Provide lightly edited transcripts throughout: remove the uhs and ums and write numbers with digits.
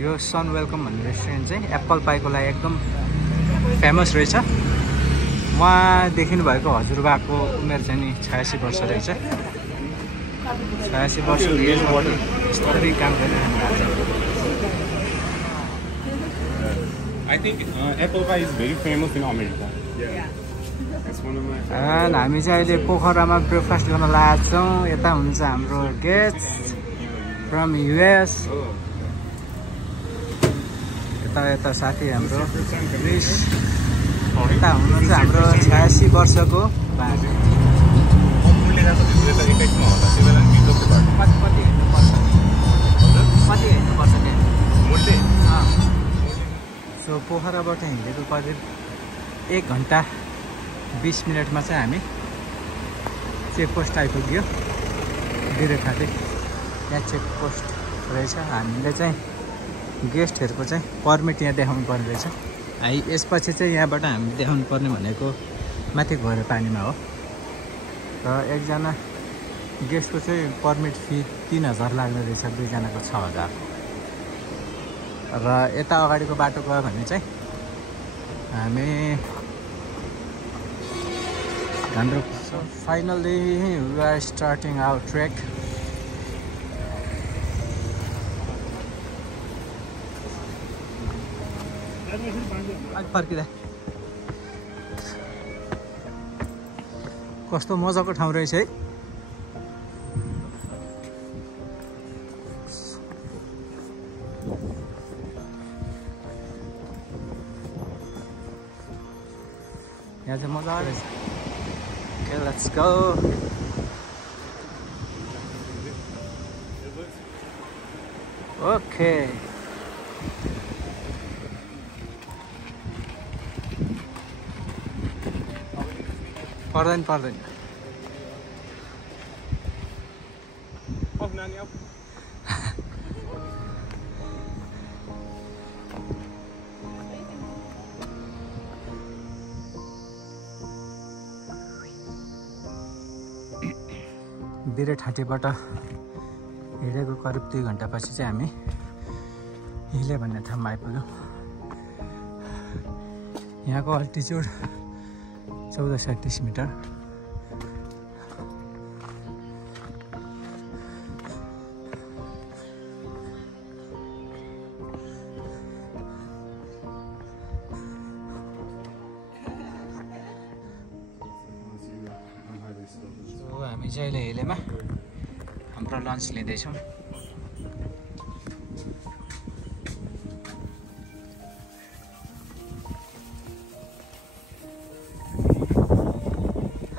यो सन वेलकम भन्ने रेस्टुरेन्ट चाहिँ एप्पल पाईको लागि एकदम फेमस रहेछ। उहाँ देखिनु भएको हजुरबाको उमेर चाहिँ नि 86 वर्ष रहेछ। 86 वर्ष यस्तरी काम गरिरहनु। I think apple pie is very famous in America. Yeah. It's one of my. हामी चाहिँ अहिले पोखरामा ब्रेकफास्ट गर्न लागेका छौँ। यता हुन्छ हाम्रो गेस्ट फ्रम US। यता साथी हाम्रो क्रिस। यता हुनुहुन्छ हाम्रो 86 वर्षको बाजे। सो पोखराबाट हिँडेको करिब 1 घन्टा 20 मिनटमा चाहिँ हामी चेकपोस्ट आइपुग्यो। बिरेखाटे यहाँ चेकपोस्ट रहेछ। हामीले चाहिँ गेस्टहरूको चाहिँ पर्मिट यहाँ देखाउनु पर्ने रहेछ। यसपछि चाहिँ यहाँबाट हामीले देखाउनु पर्ने भनेको माथि गएर पानीमा हो। र एकजना गेस्टको चाहिँ पर्मिट फी 3000 लाग्ने रहेछ। 2जनाको 6000। र यता अगाडिको बाटो गयो भने चाहिँ हामी हाम्रो finally we are starting our trek. फर्किँदा कस्तो मजाको ठाउँ रहेछ है। यहाँ चाहिँ मजा रहेछ। Okay, let's go. Okay. पर्दैन पर्दैन। बिरेठाँटीबाट हिँडेको करिब 2 घन्टापछि चाहिँ हामी हिले भन्ने ठाउँमा आइपुग्यौँ। यहाँको अल्टिच्युड 1430 मिटर। हामी चाहिँ अहिले हिलेमा हाम्रो लन्च लिँदैछौँ।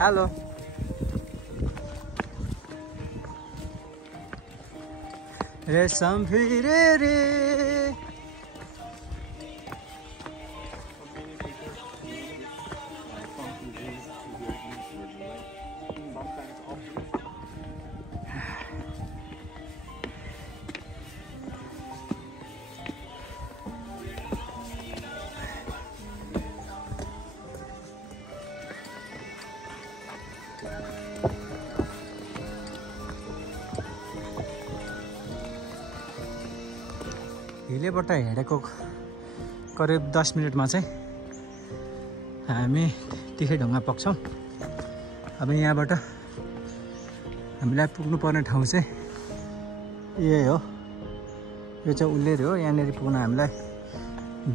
हेलो रेशम फिरे रे। हिलेबाट हिँडेको करिब 10 मिनटमा चाहिँ हामी तिखेढुङ्गा पुग्छौँ। अब यहाँबाट हामीलाई पुग्नुपर्ने ठाउँ चाहिँ यही हो। यो चाहिँ उल्लेरी हो। यहाँनिर पुग्न हामीलाई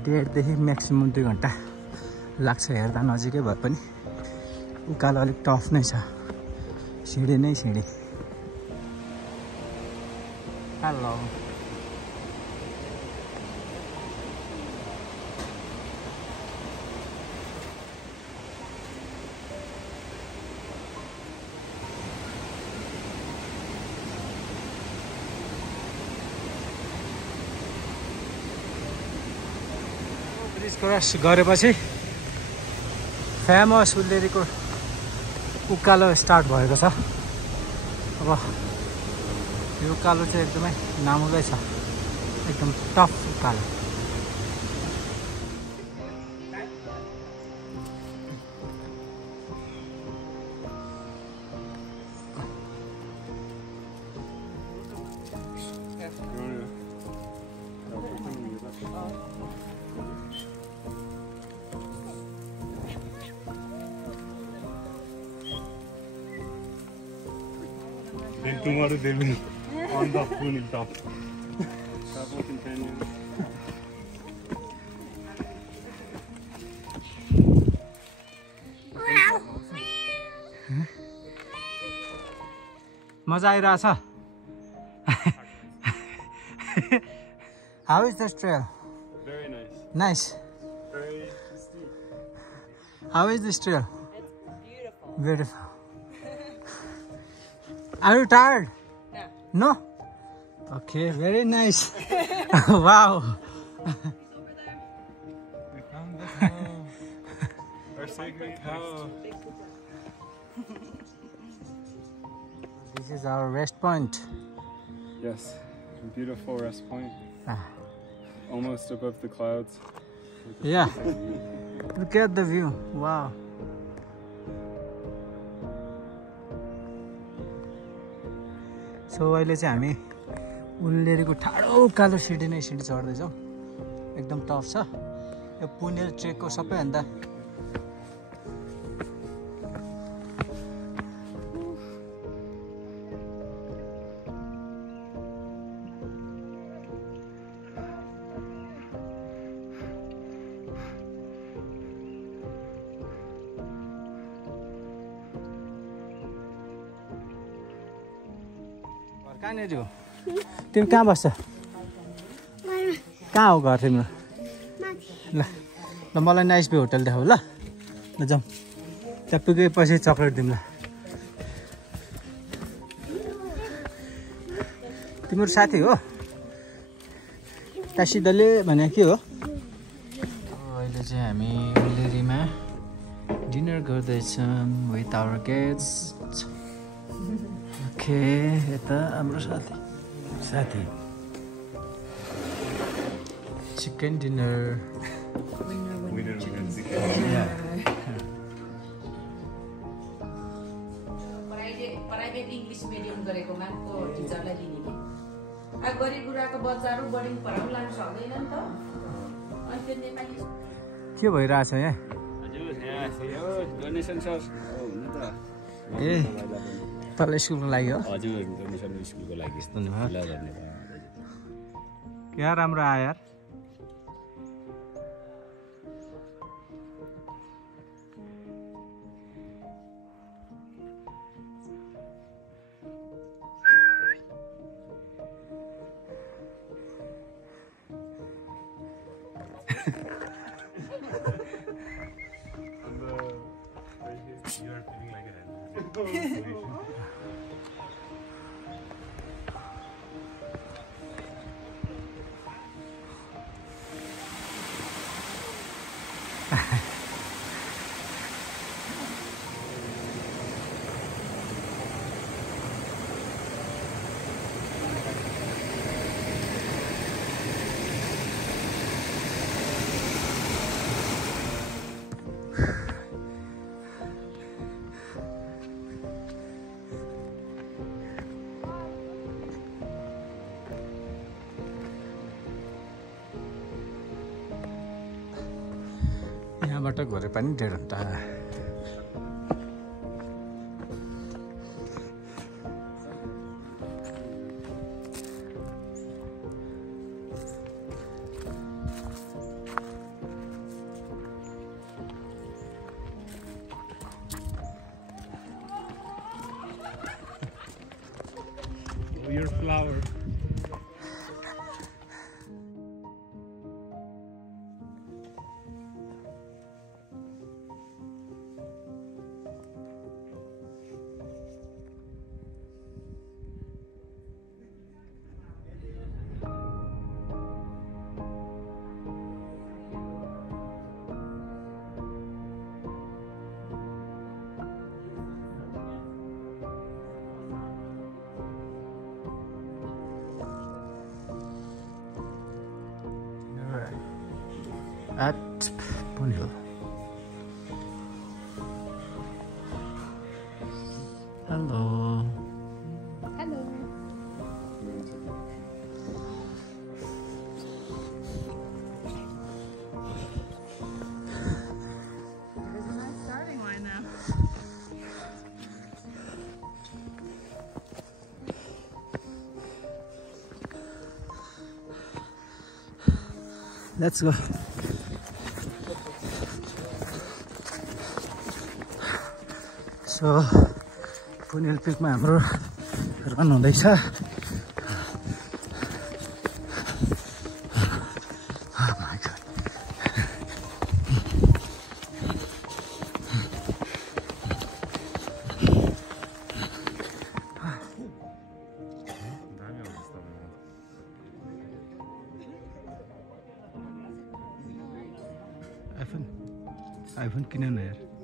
1.5 देखि म्याक्सिमम 2 घन्टा लाग्छ। हेर्दा नजिकै भए पनि उकालो अलिक टफ नै छ। सिँढी नै सिँढी। हेलो क्रस गरेपछि फेमस उल्लेरीको उकालो स्टार्ट भएको छ। अब यो उकालो चाहिँ एकदमै नामुलै छ। एकदम टफ उकालो। Then tomorrow they will on the full top. Travel companion. मजा आइरहेछ How is this trail? Very nice. Nice. Very steep. How is this trail? It's beautiful. Beautiful. Are you tired? No. No? Okay, very nice. Wow. We found the cow. Our sacred cow. This is our rest point. Yes, a beautiful rest point. Ah. Almost above the clouds. Yeah. Look at the view. Wow. So अहिले चाहिँ हामी उल्लेरीको ठाडो कालो CD नै CD चढ्दैछौँ एकदम tough छ यो पुनेल ट्रेकको सबैभन्दा कहाँनिर हो तिमी कहाँ बस्छ कहाँ हो घर तिम्रो ल ल मलाई नाइस भ्यू होटल देखाऊ ल ल जाउँ त्यहाँ पुगेपछि चक्लेट दिउँ ल तिम्रो साथी हो काशीदले भने के हो अहिले चाहिँ हामी उल्लेरीमा डिनर गर्दैछौँ विथ आवर गेस्ट्स ओके यता हाम्रो साथी chicken dinner private English medium गरेकोमा को टिचरलाई दिने कि अब गरिब गुराको बच्चाहरू बोर्डिङ पढाउनु लानु सक्दैन नि त अनि त्यो नेपाली के भइरहेछ यहाँ डोनेसन सर ए तल स्कुलको लागि हो हजुर डोनेसन स्कुलको लागि धन्यवाद ल धन्यवाद क्या राम्रो आयो यार You are feeling like an यहाँबाट घरे पनि 1.5 घन्टा your flower. at Punjab. Hello. Hello. There's a nice starting line now. Let's go so पुनेल पिकमा हाम्रो रन हुँदैछ आइफोन किन न यार